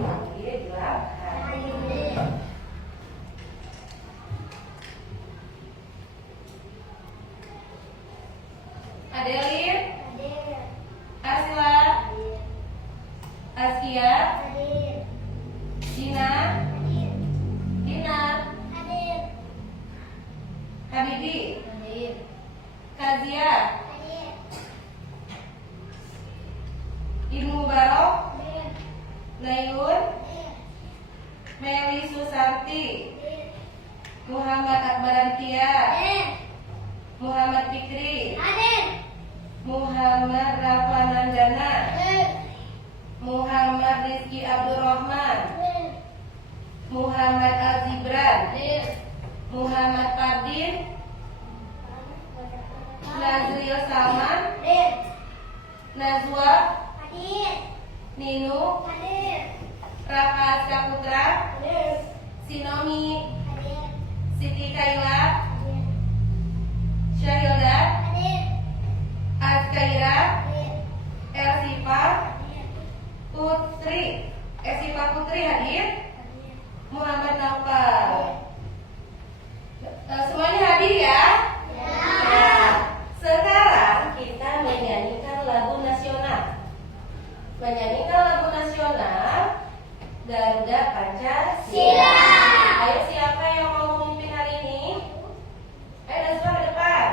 Panggil bilang hadir. Adelin, Asila, Askia, Dina, Dinar, Habibi, Kazia, Ibnu Mubarok, Nailun, Meli Susanti, Muhammad Akbarantia, Muhammad Fikri, Muhammad Rafanandana, Muhammad Rizki Abdurrahman, Muhammad Azibran, Muhammad Fardin, Nazril Salman, Nazwa, Ninu, Raka Saputra, Sinomi, Siti Kaila, Syahilda, Azkaira, Elsifa Putri, Elsifa Putri hadir, Muhammad Naufal. Semuanya hadir ya? Ya. Sekarang kita menyanyikan lagu nasional. Menyanyikan lagu nasional Garuda Pancasila. Ayo siapa yang mau memimpin hari ini? Ayo Nazwa ke depan.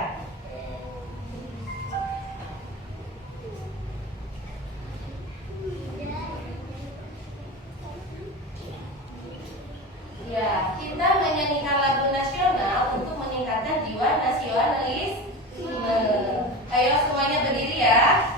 Ya, kita menyanyikan lagu nasional untuk meningkatkan jiwa nasionalisme. Ayo semuanya berdiri ya.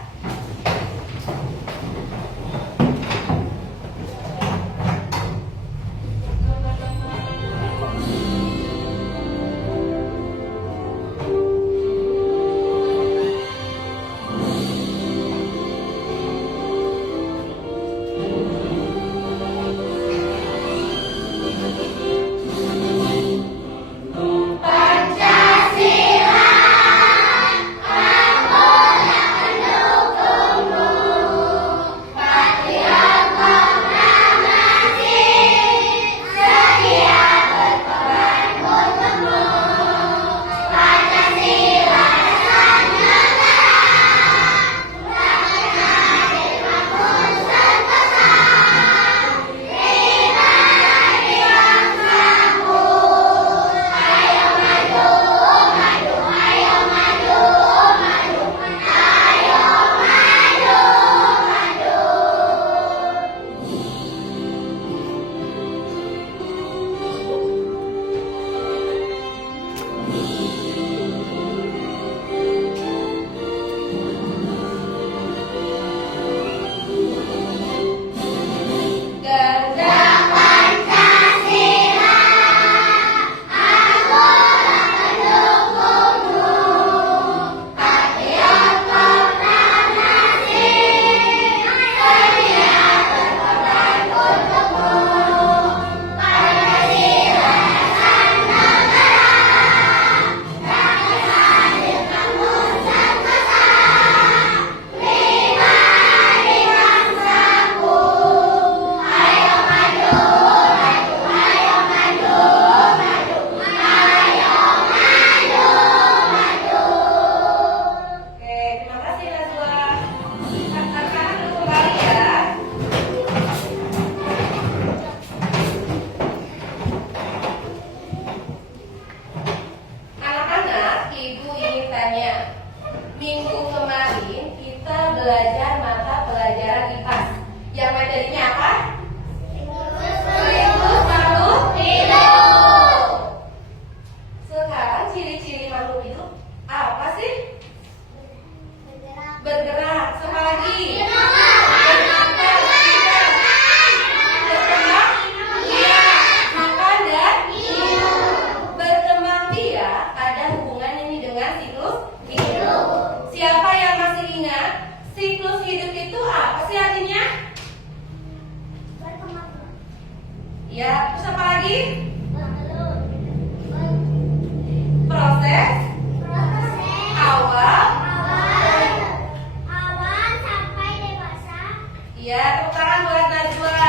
Minggu kemarin kita belajar mata pelajaran IPAS. Yang materinya apa? Siklus makhluk hidup. Sekarang ciri-ciri makhluk hidup apa sih? Bergerak. Sama lagi. Siapa yang masih ingat siklus hidup itu apa sih artinya? Ya, terus apa lagi? Proses awal sampai dewasa. Ya, tepuk tangan buat Najwa.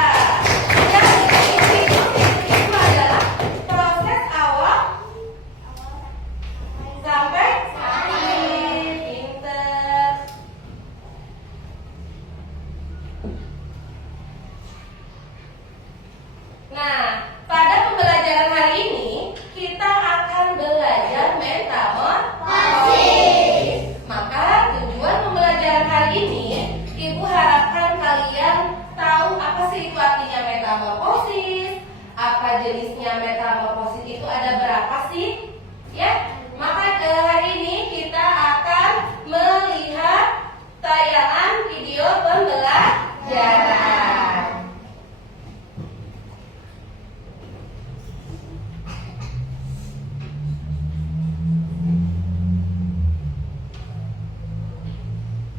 jenisnya metamorfosis itu ada berapa sih? Ya, maka hari ini kita akan melihat tayangan video pembelajaran.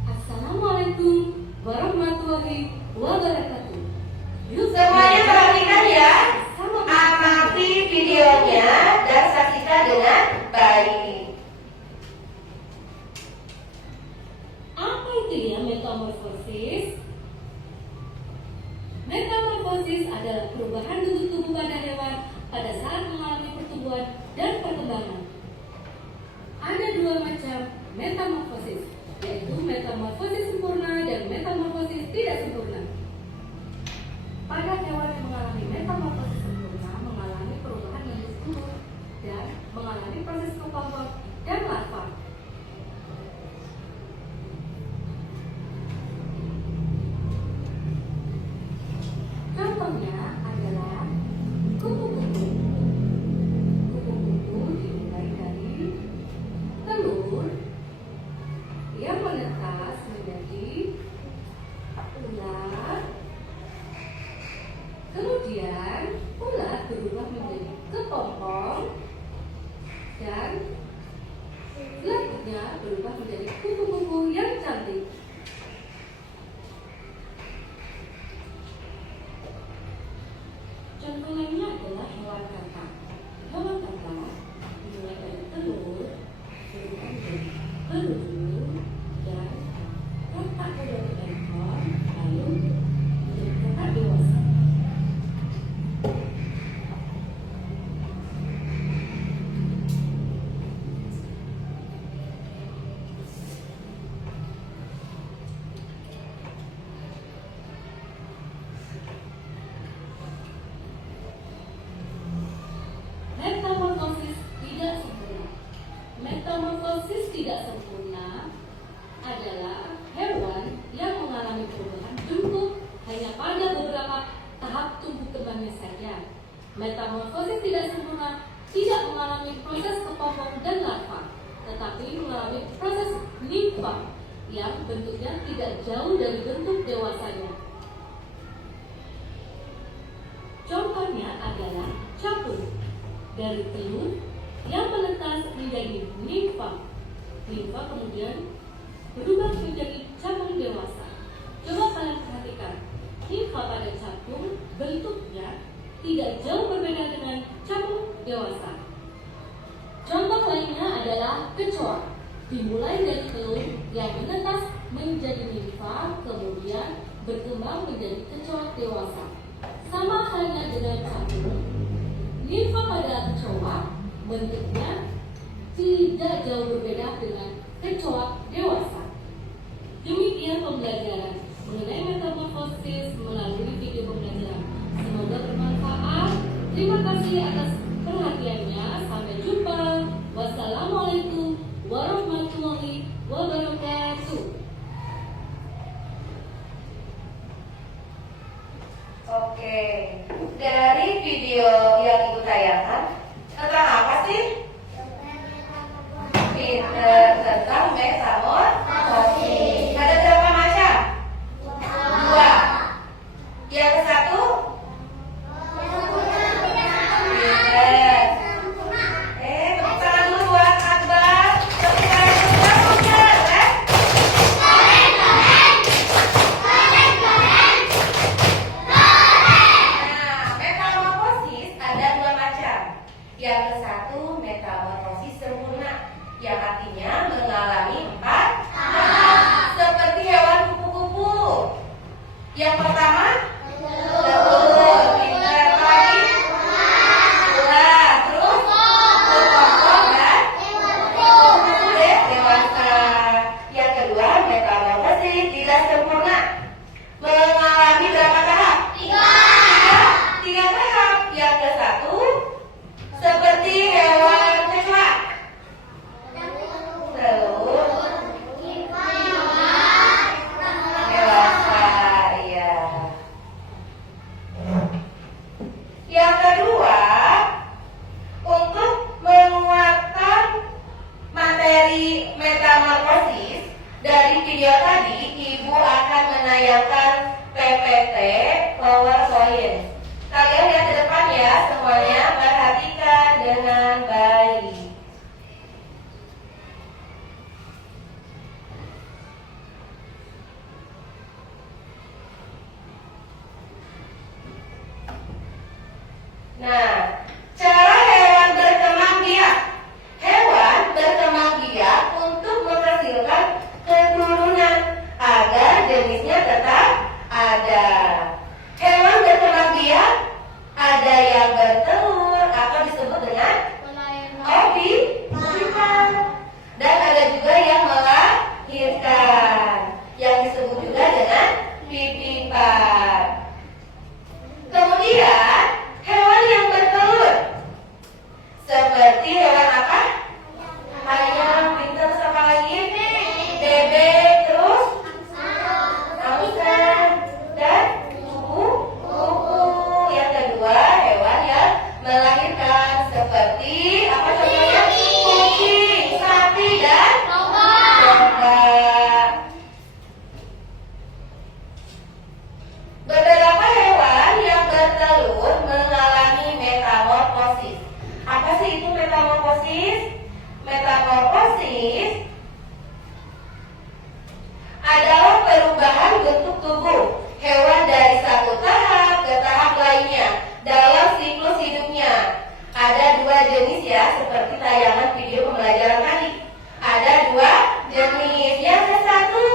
Assalamualaikum warahmatullahi wabarakatuh. Semuanya perhatikan ya, amati videonya dan saksikan dengan baik. Apa itu ya metamorfosis? Metamorfosis adalah perubahan bentuk tubuh pada hewan pada saat mengalami pertumbuhan dan perkembangan. Ada dua macam metamorfosis, yaitu metamorfosis sempurna dan metamorfosis tidak sempurna. Pada hewan yang mengalami metamorfosis sempurna mengalami perubahan bentuk tubuh dan mengalami proses kepompong dan larva. Contohnya adalah kupu-kupu. Kupu-kupu dimulai dari telur yang menetas menjadi ular. Kemudian ular berubah menjadi kepompong dan selanjutnya berubah menjadi kupu-kupu yang cantik. Contoh lainnya adalah hewan kata. Hewan kata dimulai dari telur, berubah menjadi beruang dan kotak pada ekor, lalu menjadi kotak dewasa. Metamorfosis tidak sempurna. Metamorfosis tidak sempurna adalah hewan yang mengalami perubahan bentuk hanya pada beberapa tahap tumbuh kembangnya saja. Metamorfosis tidak sempurna tidak mengalami proses kepompong dan larva, tetapi mengalami proses nimfa yang bentuknya tidak jauh dari bentuk dewasanya. Contohnya adalah capung. Dari telur yang menetas menjadi nimfa. Nimfa kemudian berubah menjadi capung dewasa. Coba kalian perhatikan, nimfa pada capung bentuknya tidak jauh berbeda dengan capung dewasa. Contoh lainnya adalah kecoa. Dimulai dari telur yang menetas menjadi nimfa, kemudian berkembang menjadi kecoa dewasa. Sama halnya dengan capung, nimfa pada kecoa bentuknya tidak jauh berbeda dengan kecoa dewasa. Demikian pembelajaran mengenai metamorfosis melalui video pembelajaran. Semoga bermanfaat. Terima kasih atas perhatiannya. Sampai jumpa. Wassalamualaikum warahmatullahi wabarakatuh. Oke, dari video yang ibu tayangkan tentang apa sih? Tentang metamorfosis. Ada berapa macam? Dua. Yang satu? Pinter. Tepuk tangan dulu buat Akbar. Tepuk tangan dulu buat Akbar. Nah, metamorfosis semuanya perhatikan dengan baik. Nah, cara hewan berkembang biak. Hewan berkembang biak untuk menghasilkan keturunan agar jenisnya tetap ada. Hewan berkembang biak ada yang bertelur atau disebut dengan ovivivipan, dan ada juga yang melahirkan yang disebut juga dengan vivipan. Kemudian hewan yang bertelur seperti hewan apa? Ayam, pintar, apa lagi? Bebek, terus angsa, dan kupu-kupu. Yang kedua, hewan yang melahirkan seperti apa contohnya? Kucing, sapi, dan domba. Beberapa hewan yang bertelur mengalami metamorfosis. Apa sih itu metamorfosis? Metamorfosis adalah perubahan bentuk tubuh hewan dari satu tahap ke tahap lainnya dalam siklus hidupnya. Ada dua jenis ya, seperti tayangan video pembelajaran tadi. Ada dua jenis. Yang ke satu,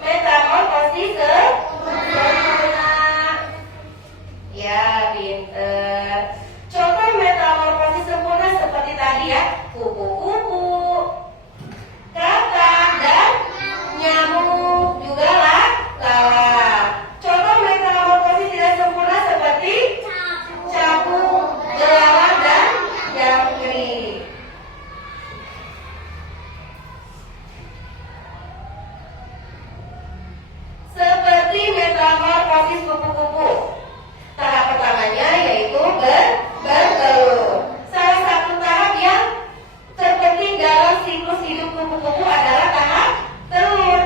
metamorfosis sempurna. Ya, pinter. Contoh metamorfosis sempurna seperti tadi ya, kupu-kupu, kakak, dan nyamuk, juga lalat. Contoh metamorfosis tidak sempurna seperti capung, belalang, dan jangkrik. Seperti metamorfosis kupu-kupu, tahap pertamanya yaitu bertelur. Salah satu tahap yang terpenting dalam siklus hidup kupu-kupu adalah tahap telur.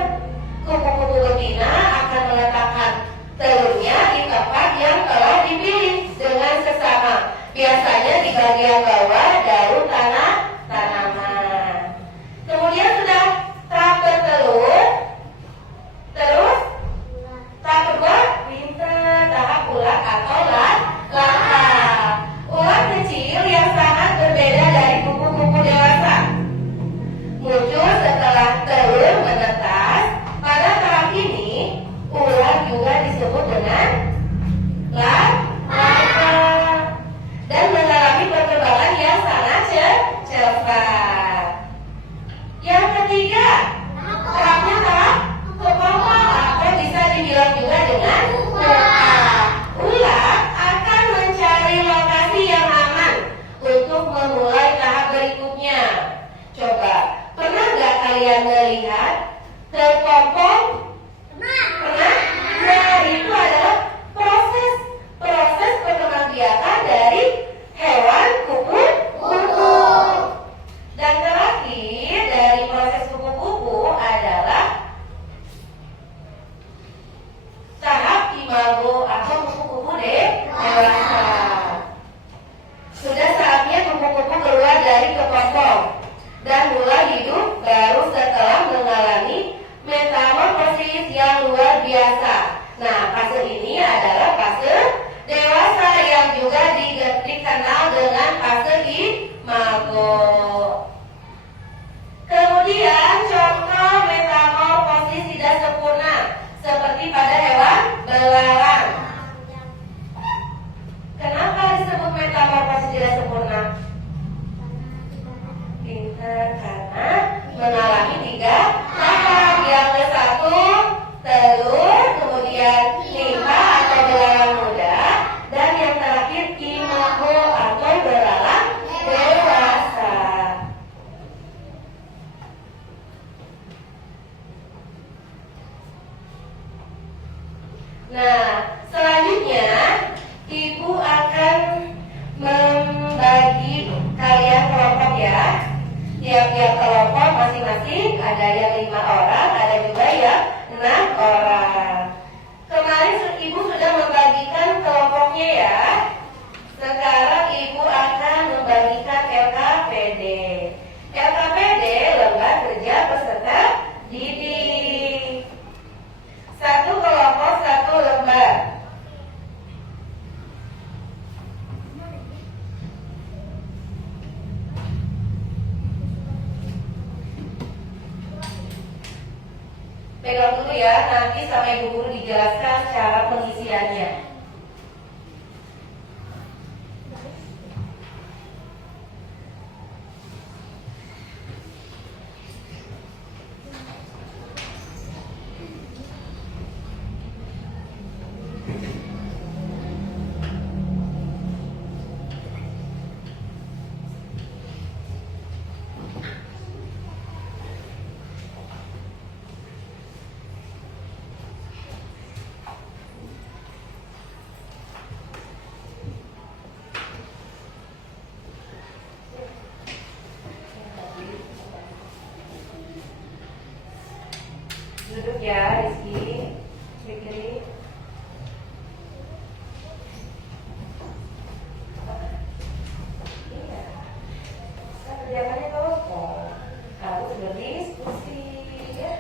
Kupu-kupu betina akan meletakkan telurnya di tempat yang telah dipilih dengan seksama, biasanya di bagian bawah daun tanaman. Kemudian sudah tahap bertelur, terus tahap kedua, tahap ulat atau larva. Ulat kecil yang sangat berbeda dari kupu-kupu dewasa, muncul setelah telur menetas. Pada tahap ini, ulat juga disebut dengan larva dan mengalami perkembangan yang sangat cepat. Yang ketiga, tahapnya tahap kepala atau bisa dibilang juga dengan pupa. Ulat akan mencari lokasi yang aman untuk memulai tahap berikutnya. Coba, pernah nggak kalian melihat terpompong? Pernah? Nah, itu adalah proses perkembangbiakan dari hewan kupu-kupu. Dan terakhir dari proses kupu-kupu adalah tahap imago atau kupu-kupu dewasa. Sudah saatnya kupu-kupu keluar dari kepompong dan mulai hidup baru setelah mengalami metamorfosis yang luar biasa. Nah, fase ini adalah fase dewasa yang juga dikenal dengan fase imago. Kemudian contoh metamorfosis tidak sempurna seperti pada hewan belalang. Pegang dulu ya, nanti sama ibu guru dijelaskan cara pengisiannya. Duduk ya, Rizky. Fikri. Iya. Kan kerjaannya kelompok. Harus berdiskusi, ya.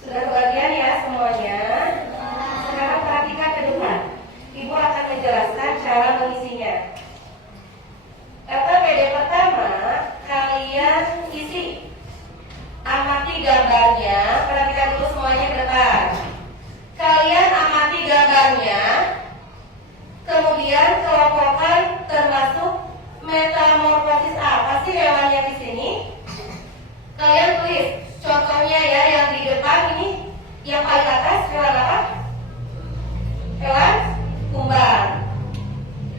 Sudah kebagian ya semuanya. Sekarang perhatikan ke depan. Ibu akan menjelaskan cara mengisinya. PD pertama, kalian isi. Amati gambarnya. Perhatikan dulu semuanya ke depan. Kalian amati gambarnya. Kemudian kelompokkan termasuk metamorfosis apa sih hewannya di sini? Kalian tulis. Contohnya ya, yang di depan ini, yang paling atas hewan apa? Hewan kumbang.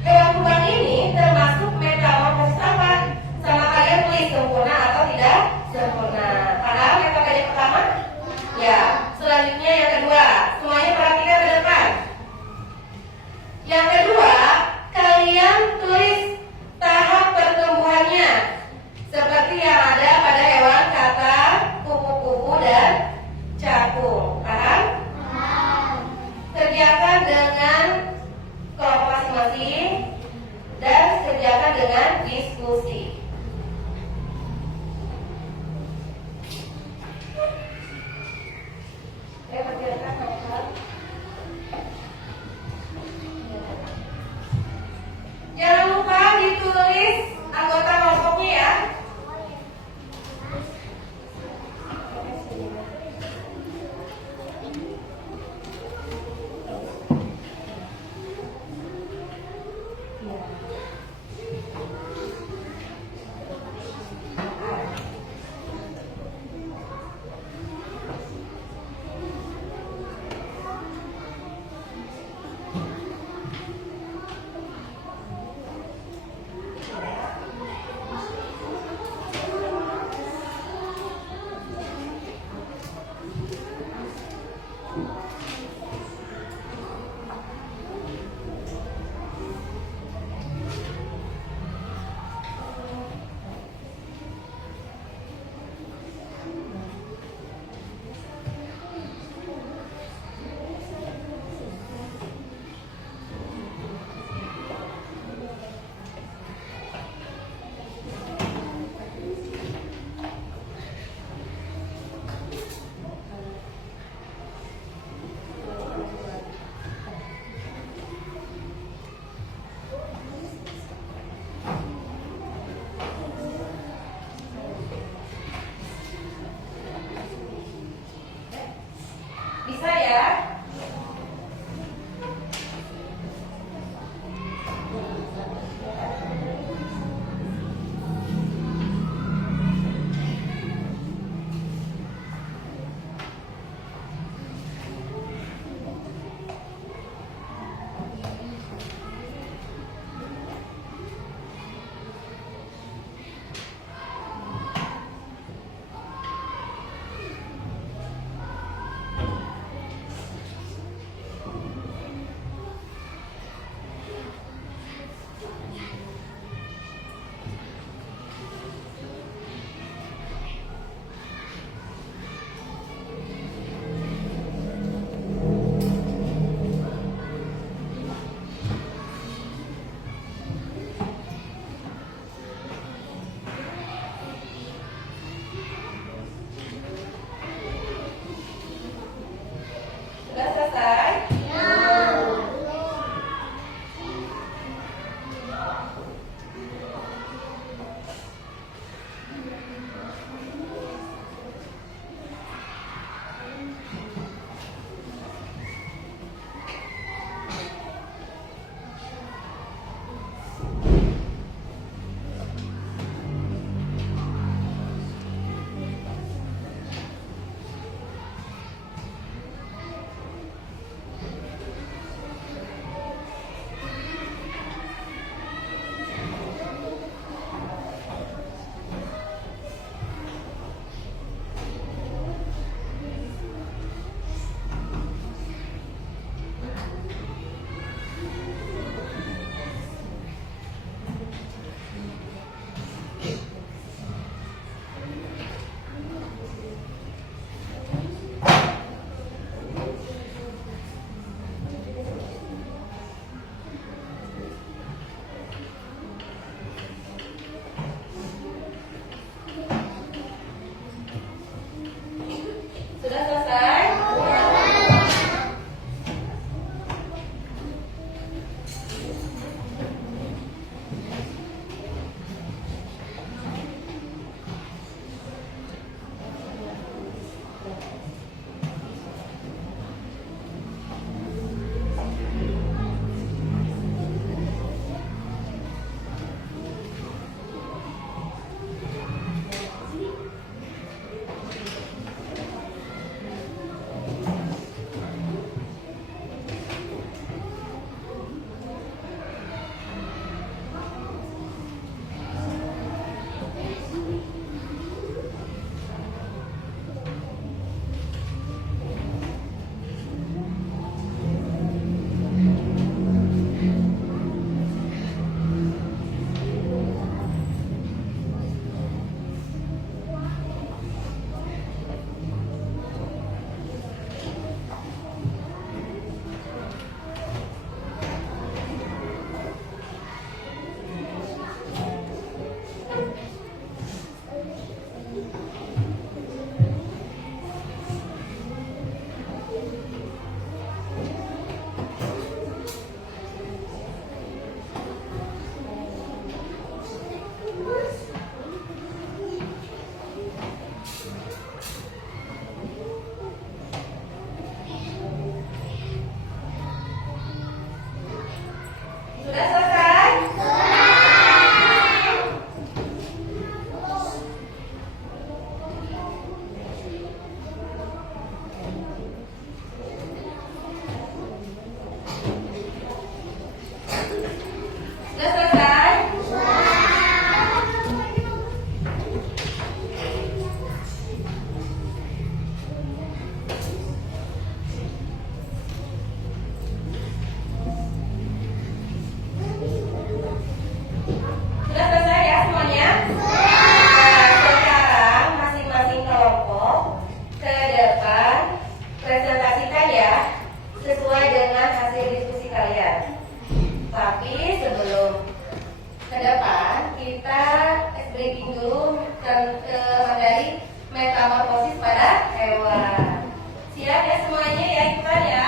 Hewan kumbang ini termasuk metamorfosis apa? Sama kalian tulis sempurna atau tidak sempurna. Paham yang PD pertama? Ya. Selanjutnya yang kedua, semuanya perhatikan ke depan. Yang kedua, kalian tulis tahap pertumbuhannya seperti yang ada pada hewan kata, kupu-kupu dan capung. Paham? Kerjakan dengan kelompok masing-masing dan kerjakan dengan diskusi. Kerjakan hal-hal. Jangan lupa ditulis anggota kelompoknya ya. Sudah selesai? Sudah selesai? Sudah selesai? Sudah selesai ya semuanya? Nah, sekarang masing-masing kelompok ke depan presentasikan ya sesuai dengan hasil diskusi kalian. Tapi sebelum ke depan kita breaking dulu ke materi metamorfosis pada hewan. Siap ya semuanya ya, ikutan ya.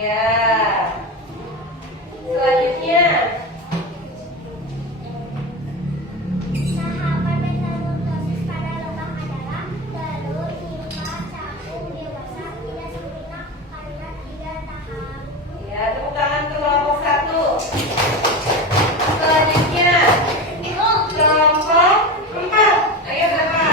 Ya. Selanjutnya. Tahapan metamorfosis pada lebah adalah telur, nimfa, capung, dewasa, tidak sempurna karena 3 tahap. Ya, tepuk tangan kelompok 1. Selanjutnya kelompok 4. Ayo berapa?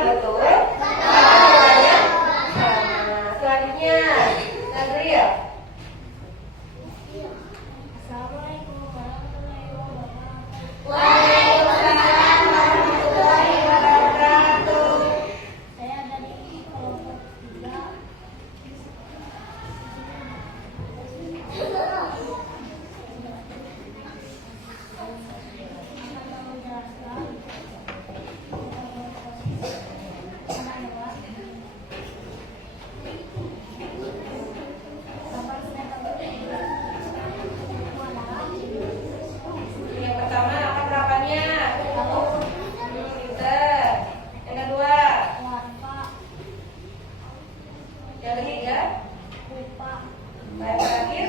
betul? Jawabannya sama. Selanjutnya, Nazril. Assalamualaikum warahmatullahi wabarakatuh. Waalaikumsalam warahmatullahi wabarakatuh. Saya dari kelompok 3. Yang pertama apa terapannya? Pinter. Yang kedua, yang ketiga, yang terakhir,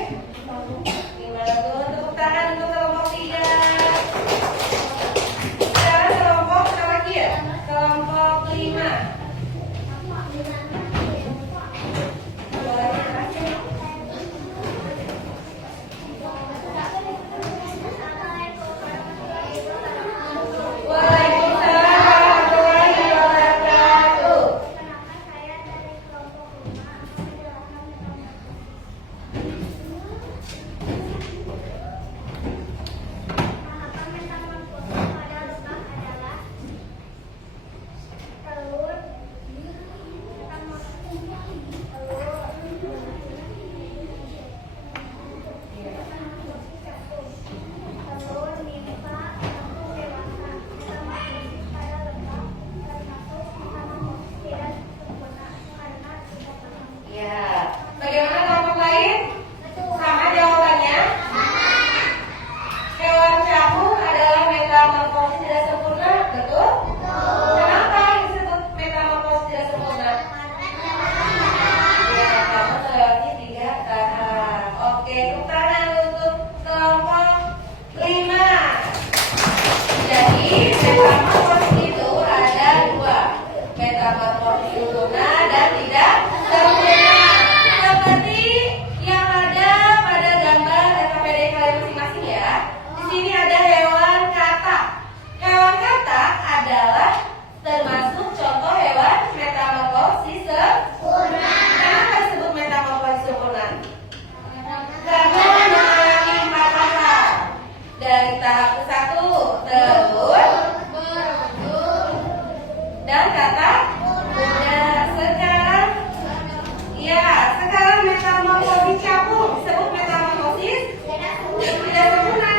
gimana tuh? Tepuk tangan untuk kelompok 3. Sekarang kelompok terakhir, kelompok 5. Boleh terakhir. Waalaikumsalam warahmatullahi wabarakatuh. Kenapa saya dari kelompok 5 menjelaskan tahapan metamorfosis pada lebah adalah telur, telur, nimfa, tumbuh dewasa. Metamorfosis pada lebah termasuk metamorfosis tidak sempurna karena tidak pernah. Ya, bagaimana kelompok lain? Sama jawabannya? Hewan capung adalah metamorfosis tidak sempurna, betul? Kenapa disebut metamorfosis tidak sempurna? Ya, karena melewati 3 tahap. Oke, tepuk tangan untuk kelompok 5. Jadi, metamorfosis itu ada 2. Metamorfosis sempurna dan tidak sempurna. Seperti yang ada pada gambar RKPD kalian masing-masing ya. Di sini ada hewan katak. Hewan katak adalah termasuk contoh hewan metamorfosis sempurna. Kenapa disebut metamorfosis sempurna? Karena mengalami 4 tahap. Dari tahap ke-1 telur dan katak udah. Sekarang metamorfosis capung disebut metamorfosis tidak sempurna.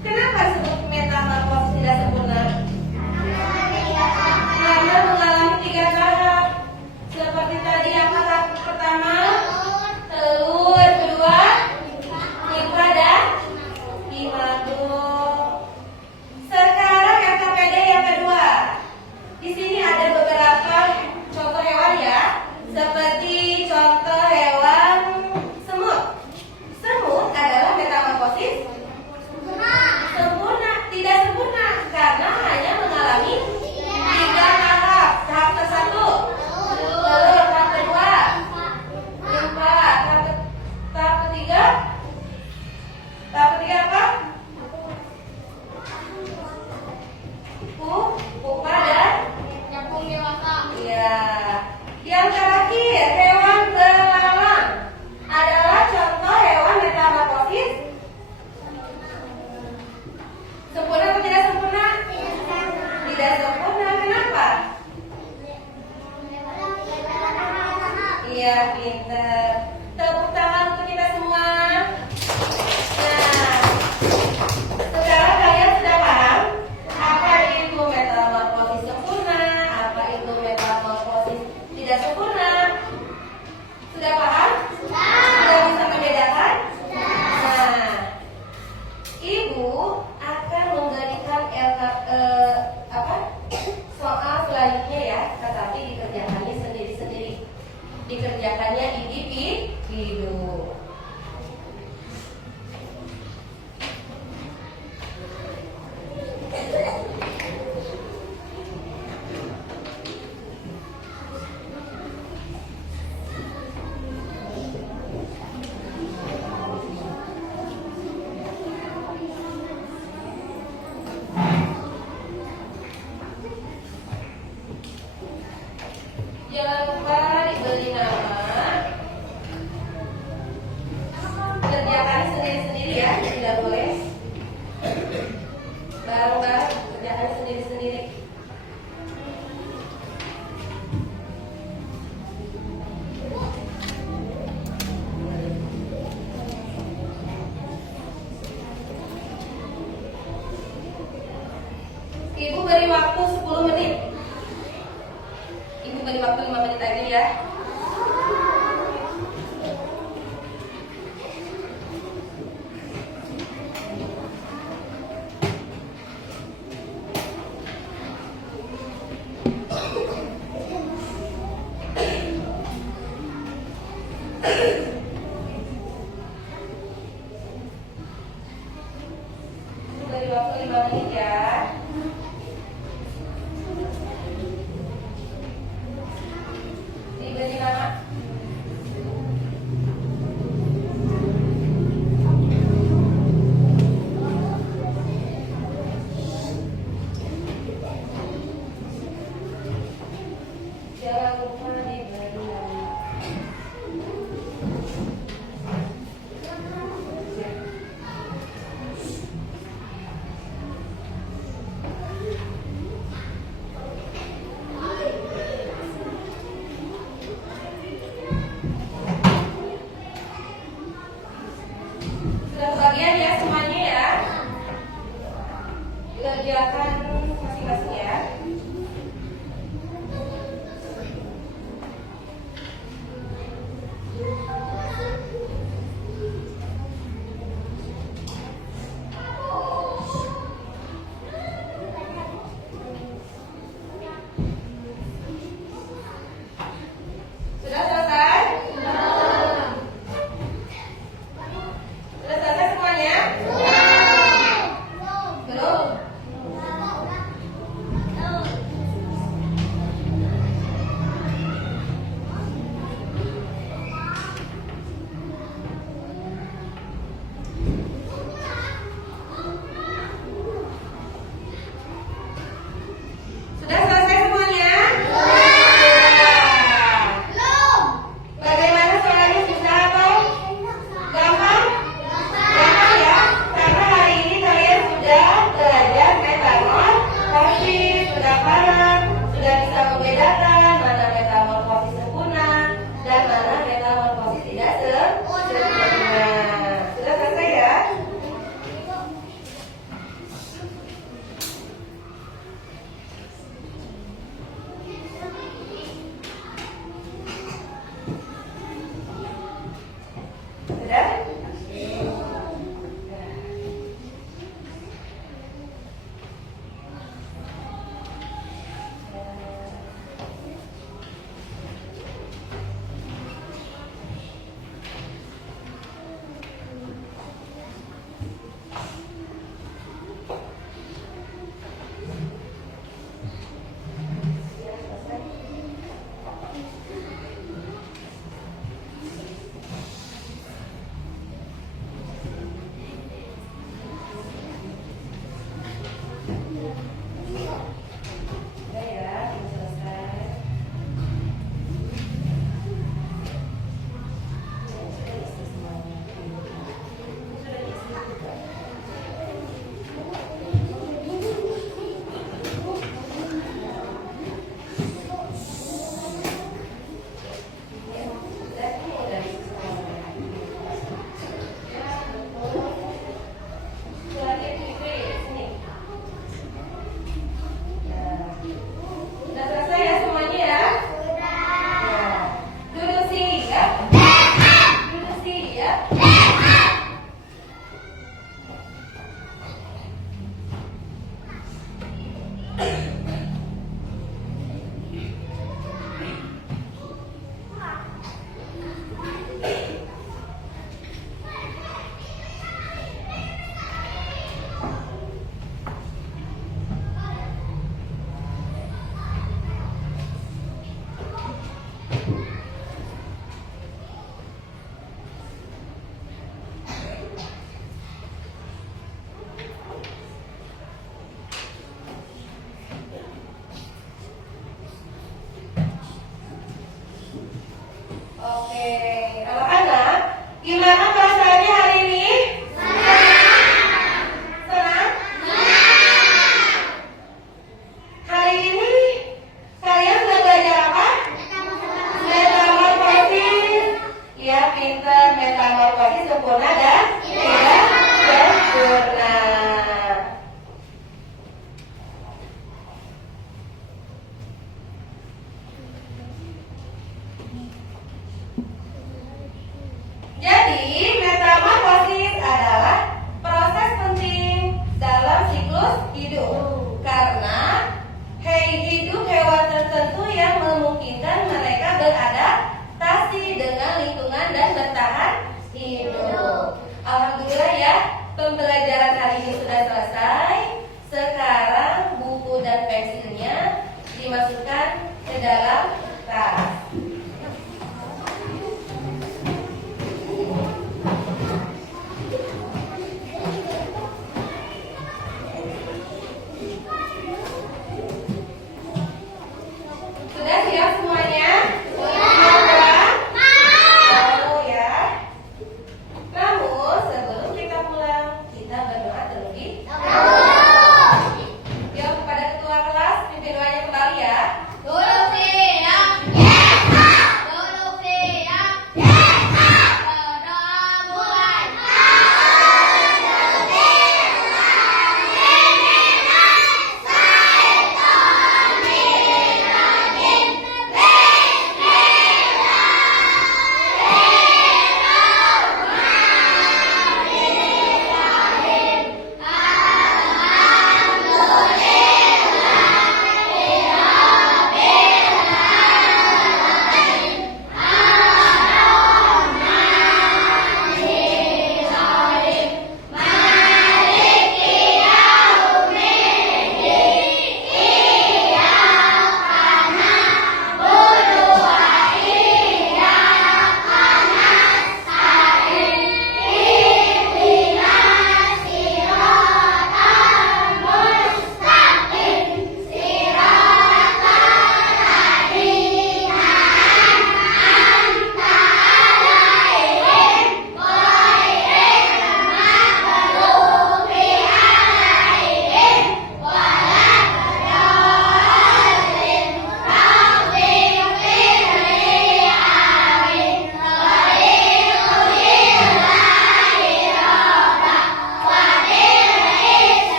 Kenapa disebut metamorfosis tidak sempurna? Karena mengalami 3 tahap. Seperti tadi apa tahap pertama? Telur, kedua nimfa dan imago. Sekarang RKPD yang kedua. Di sini ada beberapa contoh hewan ya, seperti contoh hewan semut. Semut adalah metamorfosis sempurna, tidak sempurna karena hanya mengalami 3 tahap. Tahap ke-1 telur, tahap kedua nimfa, tahap ketiga apa? Pupa dan Capung dewasa. ya. Yang terakhir, hewan belalang adalah contoh hewan metamorfosis sempurna atau tidak sempurna? Tidak sempurna. Kenapa? Iya, pinter. Tepuk tangan untuk kita semua. Nah, sekarang kalian sudah paham apa itu metamorfosis waktu 10 menit. Ibu beri waktu 5 menit lagi ya. Beri waktu 5 menit ya. Diberi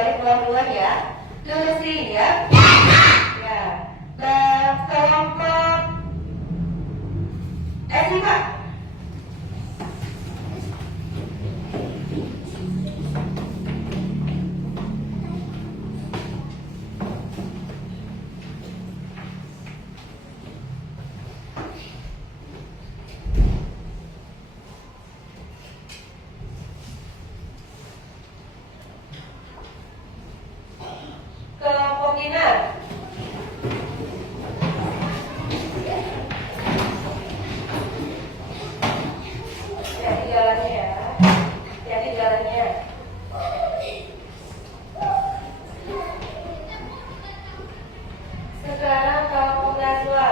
dibalik pelan-pelan ya. Lucy ya. Ya. Kelompok Eva. Kelompok Kinar. Hati-hati jalannya ya. Hati-hati jalannya. Sekarang kelompok Najwa.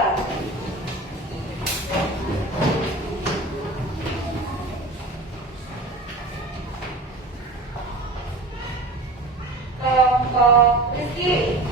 Kelompok Rizky.